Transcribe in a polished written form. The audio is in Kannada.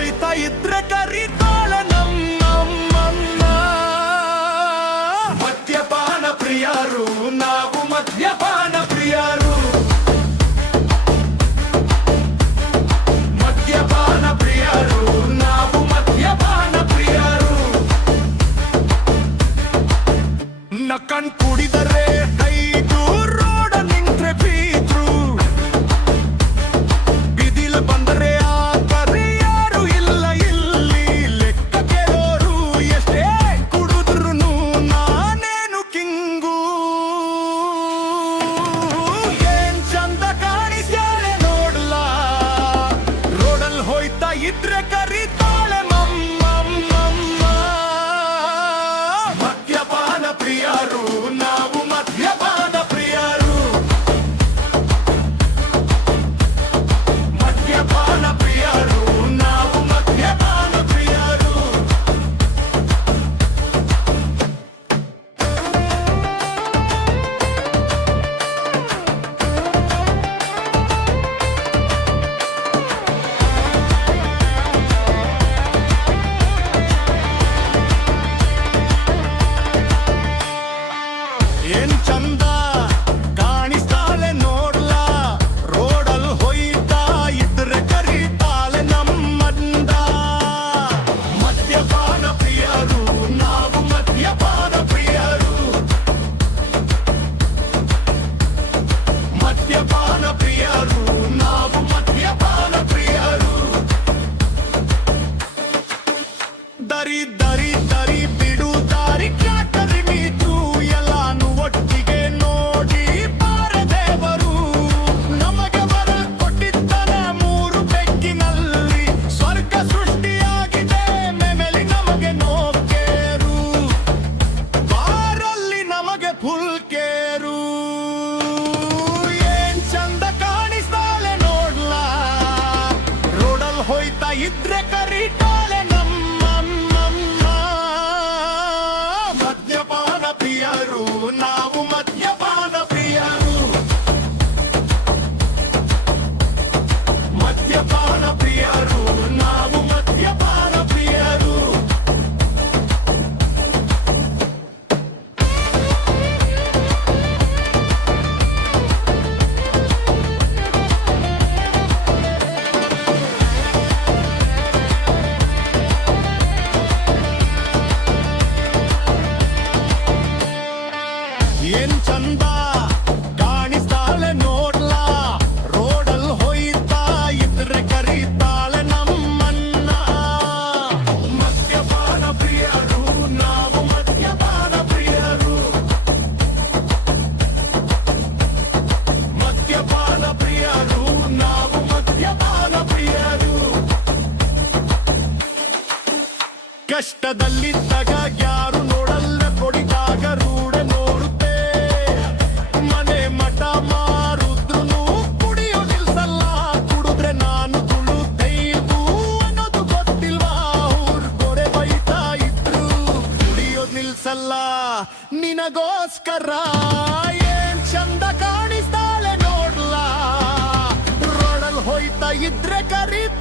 ಹೋಯ್ತಾ ಇದ್ರೆ ಕರೀತಾಳೆ ನಮ್ಮಮ್ಮ. ಮದ್ಯಪಾನ ಪ್ರಿಯರು ನಾವು, ಮದ್ಯಪಾನ ಪ್ರಿಯರು, ಮದ್ಯಪಾನ ಪ್ರಿಯರು ನಾವು, ಮದ್ಯಪಾನ ಪ್ರಿಯರು. ನಕನ್ ಕುಡಿದರೆ ಕೈದು, ರೋಡ ನಿಂತ್ರೆ ಬೀದ್ರು, ಬಿದಿಲ್ ಬಂದರೆ ಆತರೆ ಯಾರು ಇಲ್ಲ ಇಲ್ಲಿ. ಲೆಕ್ಕ ಕೇಳೋರು ಎಷ್ಟೇ ಕುಡಿದ್ರು ನಾನೇನು ಕಿಂಗು. ಏನ್ ಚಂದ ಕಾಣಿಸ್ಯಾಳೆ ನೋಡ್ಲ, ರೋಡಲ್ ಹೋಯ್ತಾ ಇದ್ರೆ ಕರೀತಾಳೆ ಮಮ್ಮಮ್ಮ. ಮದ್ಯಪಾನ ಪ್ರಿಯರು ನಾವು, ಮದ್ಯಪಾನ ಪ್ರಿಯರು, ಮದ್ಯಪಾನ ಪ್ರಿಯರು ನಾವು, ಮದ್ಯಪಾನ ಪ್ರಿಯರು. ಏನ್ ಚಂದ ಕಾಣಿಸ್ತಾಳೆ ನೋಡ್ಲ, ರೋಡಲ್ ಹೋಯ್ತಾ ಇದ್ರೆ ಕರೀತಾಳೆ ನಮ್ಮಂದ. ಮದ್ಯಪಾನ ಪ್ರಿಯರು ನಾವು, ಮದ್ಯಪಾನ ಪ್ರಿಯರು, ಮದ್ಯಪಾನ ಪ್ರಿಯರು ನಾವು, ಮದ್ಯಪಾನ ಪ್ರಿಯರು. ದರಿ ದರಿ ದರಿ ಬಿಡು ದಾರಿ ಕ್ಯಾಟರಿ ಮೀತು, ಎಲ್ಲಾನು ಒಟ್ಟಿಗೆ ನೋಡಿ ಬಾರೆ ದೇವರು. ನಮಗೆ ವರ ಕೊಟ್ಟಿದ್ದನ ಮೂರು ಬೆಕ್ಕಿನಲ್ಲಿ, ಸ್ವರ್ಗ ಸೃಷ್ಟಿಯಾಗಿದೆ ಮೇಲಿ ನಮಗೆ ನೋಕೇರು, ಬಾರಲ್ಲಿ ನಮಗೆ ಫುಲ್ಕೇರು. ಏನ್ ಚಂದ ಕಾಣಿಸ್ತಾಳೆ ನೋಡ್ಲ, ರೋಡಲ್ ಹೋಯ್ತಾ ಇದ್ರೆ ಕರೀತಾಳೆ ನಮ್ಮಮ್ಮ. ಮದ್ಯಪಾನ ಪ್ರಿಯರು ನಾವು, ಮದ್ಯಪಾನ ಪ್ರಿಯರು, ಮದ್ಯಪಾನ ಪ್ರಿಯರು ನಾವು, ಮದ್ಯಪಾನ ಪ್ರಿಯರು. ಏನ್ ಚಂದ ಕಾಣಿಸ್ತಾಳೆ ನೋಡ್ಲ, ರೋಡಲ್ ಹೋಯ್ತಾ ಇದ್ರೆ ಕರೀತಾಳೆ ನಮ್ಮನ್ನ. ಮದ್ಯಪಾನ ಪ್ರಿಯರು ನಾವು, ಮದ್ಯಪಾನ ಪ್ರಿಯರು, ಮದ್ಯಪಾನ ಪ್ರಿಯರು ನಾವು, ಮದ್ಯಪಾನ ಪ್ರಿಯರು. ಕಷ್ಟದಲ್ಲಿದ್ದಾಗ ಯಾರು ನೋಡಲ್ಲ, ಕೊಡಿದಾಗ ರೂಢ ನೋಡುತ್ತೆ. ಮನೆ ಮಠ ಮಾರುದ್ರು ಕುಡಿಯೋ ನಿಲ್ಸಲ್ಲ, ಕುಡಿದ್ರೆ ನಾನು ತುಳುತ್ತೈದು ಅನ್ನೋದು ಗೊತ್ತಿಲ್ವಾ. ಊರ್ಗೊರೆ ಬೈತಾ ಇದ್ರು ಕುಡಿಯೋದ್ ನಿಲ್ಸಲ್ಲ ನಿನಗೋಸ್ಕರ. ಏನ್ ಚಂದ ಕಾಣಿಸ್ತಾಳೆ ನೋಡ್ಲ, ರೋಡಲ್ ಹೋಯ್ತಾ ಇದ್ರೆ ಕರೀತ